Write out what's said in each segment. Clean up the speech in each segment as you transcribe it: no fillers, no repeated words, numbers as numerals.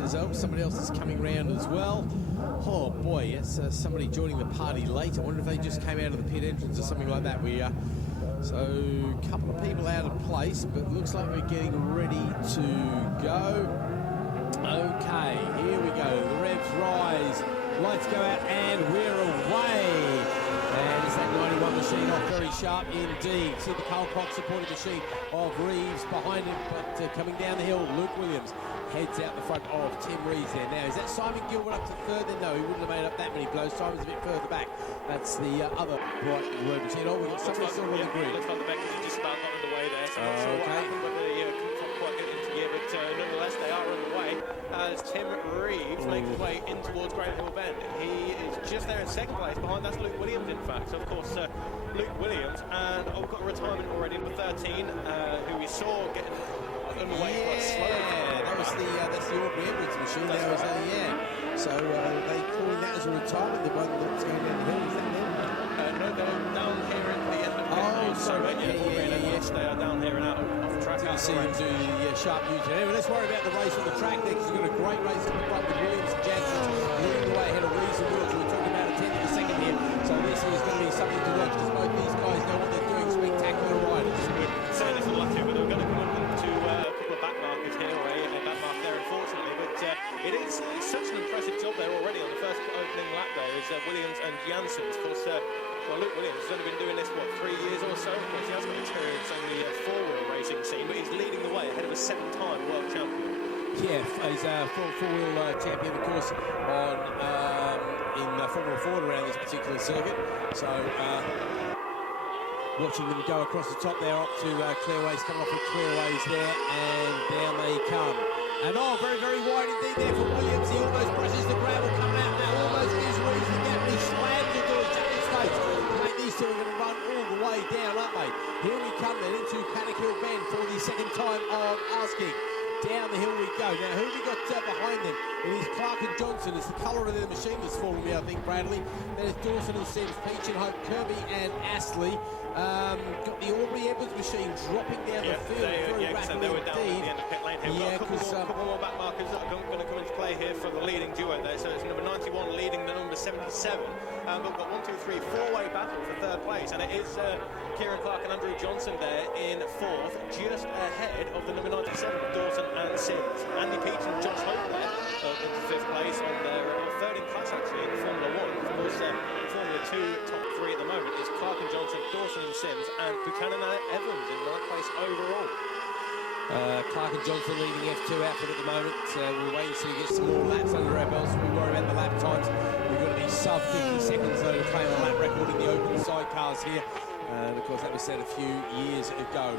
as well. Somebody else is coming round as well. Oh boy, it's somebody joining the party late. I wonder if they just came out of the pit entrance or something like that. So a couple of people out of place, but looks like we're getting ready to go. Okay, here we go. The revs rise, lights go out, and we're away. And it's that 91 machine off very sharp indeed. See the Carl Cox supported machine of Reeves behind him, but coming down the hill, Luke Williams heads out the front of Tim Reeves there. Now, is that Simon Gilbert up to third then? No, he wouldn't have made up that many blows. Simon's a bit further back. That's the other bright red machine. Oh, we've got somebody still on the grid. Looks like the back is just about got underway there, so I'm not sure what happened, but they couldn't quite get into gear, but nonetheless, they are underway as Tim Reeves makes his way in towards Great Hill Bend. He is just there in second place. Behind that's Luke Williams, in fact. So, of course, Luke Williams, and we've got a retirement already, number 13, who we saw getting underway quite slowly. That's the Aubrey Edwards machine. So they calling that as a retirement. The one that's going down the hill, is that them? No, they're down here at the end of the pit. Sorry, yes, they are down here and out off the track. You see him do the sharp U-turn. Anyway, let's worry about the race on the track there, because we've got a great race in the front with Williams and Jansen leading the way ahead of Reeves and Wills. We're talking about a 10th of a second here. So this is going to be something to watch, because both these guys know what they're doing. Spectacular riders. Certainly for the last two, but they're going to come up to a couple of back markers here, or a back mark there, unfortunately. But it's such an impressive job there already on the first opening lap there is Williams and Jansen. Of course, Luke Williams has only been doing this, 3 years or so? Of course, he has got experience on the four-wheel racing scene, but he's leading the way ahead of a 7-time world champion. Yeah, he's a four-wheel champion, of course, in Formula Ford around this particular circuit. So, watching them go across the top there up to Clearways, coming off of Clearways there, and down they come. And very, very wide indeed there for Williams. He almost brushes the gravel coming out now, almost is Reeves the gap, and he slams the door to his face. These two are going to run all the way down, aren't they? Here we come then into Paddock Hill Bend for the second time of asking. Down the hill we go. Now, who have we got behind them? It is Clark and Johnson. It's the colour of their machine that's fallen me, I think, Bradley. There's Dawson and Sims, Peach and Hope, Kirby and Astley. Got the Aubrey Edwards machine dropping down the field very rapidly they were down indeed. at the end of pit lane here. We've got a couple more back markers that are going to come into play here for the leading duo there. So it's number 91 leading the number 77. But we've got 1, 2, 3, 4-way battle for third place, and it is Kieran Clark and Andrew Johnson there in fourth, just ahead of the number 97, Dawson and Sims. Andy Peach and Josh Hope there into fifth place on their third in class actually in Formula 1. Of course, Formula 2 top 3 at the moment is Clark and Johnson, Dawson and Sims, and Buchanan and Evans in ninth place overall. Clark and Johnson leading F2 outfit at the moment. We're waiting to get some more laps under our belts. We worry about the lap times. We've got to be sub 50 seconds though to claim a lap record in the open sidecars here. And of course that was set a few years ago.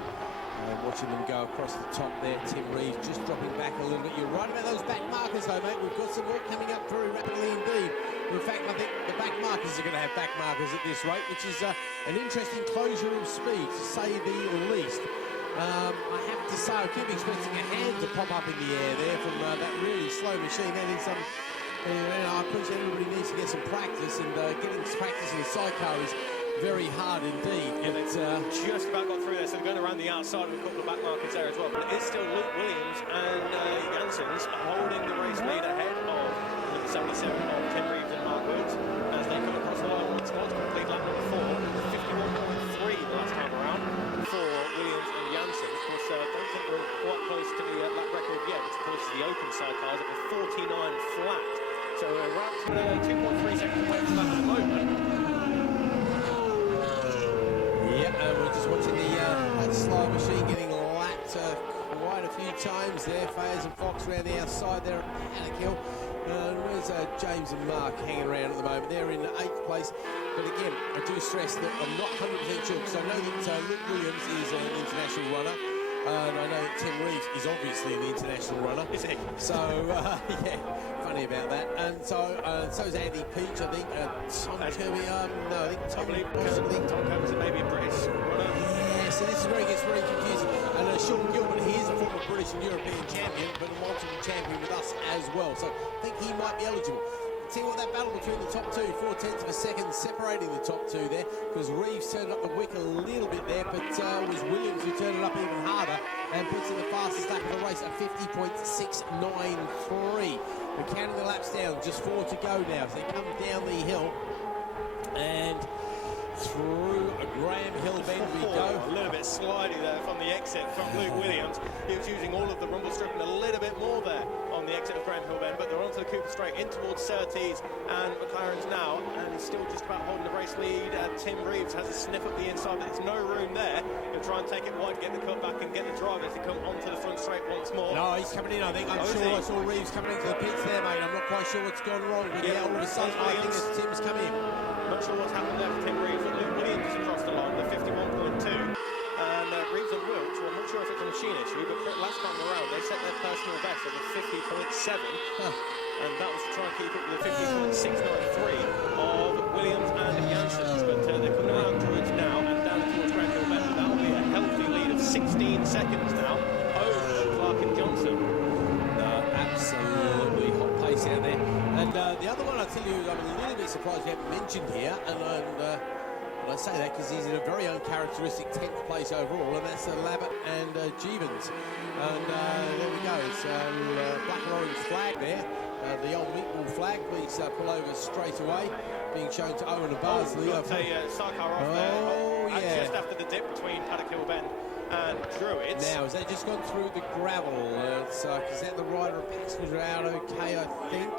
Watching them go across the top there, Tim Reeves just dropping back a little bit. You're right about those back markers though, mate. We've got some more coming up very rapidly indeed. In fact, I think the back markers are going to have back markers at this rate, which is an interesting closure of speed, to say the least. I have to say, I keep expecting a hand to pop up in the air there from that really slow machine. That is some, I appreciate everybody needs to get some practice, and getting practice in the sidecar is very hard indeed. Yeah, they've just about got through there, so they're going around the outside with a couple of back markers there as well. But it is still Luke Williams and Jansen's holding the race lead ahead of number 77 of Tim Reeves and Mark Woods as they come across the line once more to complete lap number 4. 51.3 the last time around for Williams and Jansen. Of course, I don't think we're quite close to the lap record yet, which of course is the open sidecars at 49 flat. So we're right to 2.3 seconds away from that at the moment. We're just watching that slow machine getting lapped quite a few times there. Fayers and Fox around the outside there at Paddock Hill. Where's James and Mark hanging around at the moment? They're in 8th place. But again, I do stress that I'm not 100% sure, because I know that Luke Williams is an international runner. And I know that Tim Reeves is obviously an international runner. Is he? So, yeah, funny about that. And so is Andy Peach, I think. Tom Kirby, no, I think Tom possibly. Tom Kirby's maybe a British runner. Yeah, so this is where it gets very confusing. And Sean Gilbert, he is a former British and European champion, but a multiple champion with us as well. So I think he might be eligible. See what that battle between the top two, 4/10 of a second separating the top two there, because Reeves turned up the wick a little bit there, but it was Williams who turned it up even harder and puts in the fastest lap of the race at 50.693. We're counting the laps down, just 4 to go now. So they come down the hill and through a Graham Hill bend we go. A little bit slidey there from the exit from Luke Williams. He was using all of the rumble strip and a little bit more there on the exit of Graham Hill bend, but they're onto the Cooper straight in towards Surtees and McLaren's now, and he's still just about holding the race lead. Tim Reeves has a sniff at the inside, but there's no room there. He'll try and take it wide, get the cut back and get the drivers to come onto the front straight once more. No, he's coming in, I think. I'm sure I saw Reeves coming into the pits there, mate. I'm not quite sure what's gone wrong, but yeah, all of a sudden I think as Tim's come in. Not sure what's happened there for Tim Reeves, but Luke Williams has crossed the line, the 51.2. And Reeves and Wilkes, well, I'm not sure if it's a machine issue, but last time around they set their personal best at the 50.7, and that was to try and keep up with the 50.693 of Williams and Janssens. But they're coming around Druids now and down towards Graham Hill bend. That will be a healthy lead of 16 seconds now over Clark and Johnson. Absolutely hot pace out there. And the other one, I'll tell you, I'm a little bit surprised you haven't mentioned here, and I say that because he's in a very uncharacteristic 10th place overall, and that's Labbott and Jeevens. And there we go. It's black and orange flag there. The old meatball flag. Please pull over straight away. Being shown to Owen and Barsley. Got a Sidecar off there. Yeah. Just after the dip between Paddock Hill Bend and Druids. Now, has that just gone through the gravel? Is that the rider and passenger out okay, I think?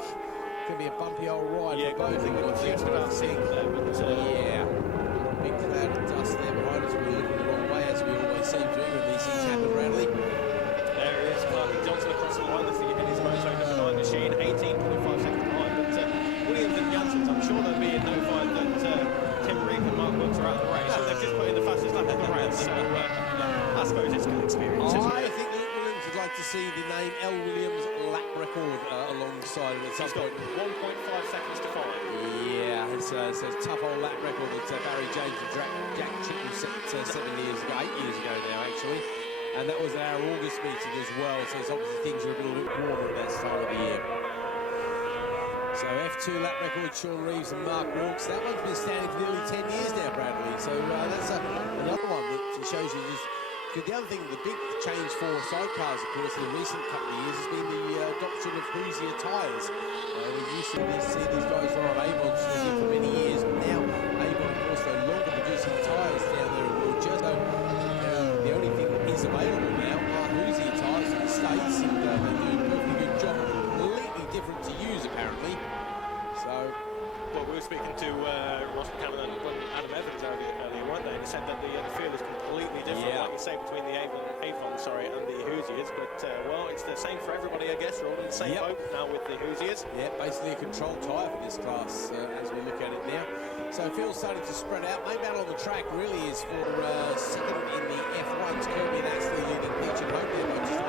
Could be a bumpy old ride for both. Got things about seeing there, but yeah. Big cloud of dust there behind us. We're looking the wrong way, as we always seem to when these things happen randomly. There he is, Clark and Johnson across the line. That's the in his moto number 9 machine, 18.5 seconds behind. But Williams and Janssens, I'm sure they'll be notified that Tim Reeve and Mark Wilkes are out of the race. So they've just put in the fastest lap of the race. So I suppose it's good experience. I think Luke Williams would like to see the name L. Williams lap record alongside him at some point. 1.5 seconds to follow. Yeah, it's a tough old lap record that Barry James and Jack Chittle set 7 years ago, 8 years ago now actually. And that was our August meeting as well, so it's obviously things are a little bit warmer at that time of the year. So F2 lap record, Sean Reeves and Mark Wilkes. That one's been standing for nearly 10 years now, Bradley. So that's another one that shows you just... Because the other thing, the big change for sidecars, of course, in the recent couple of years has been the adoption of Hoosier tyres. We used to see these guys ride on Avons for many years. Now, Avon, of course, no longer producing tyres down there in Wiltshire. So the only thing that is available now are Hoosier tyres in the States, and they do a perfectly good job. Completely different to use, apparently. So... Well, we were speaking to Ross McCallum and Adam Evans earlier, weren't they? And he said that the feel is completely different, like you say, between the Avon and the Hoosiers. But, well, it's the same for everybody, I guess. We're all in the same boat now with the Hoosiers. Yeah, basically a controlled tyre for this class as we look at it now. So field's starting to spread out. Main battle on the track really is for second in the F1's Kirby and Astley leading Peach and Hope there by just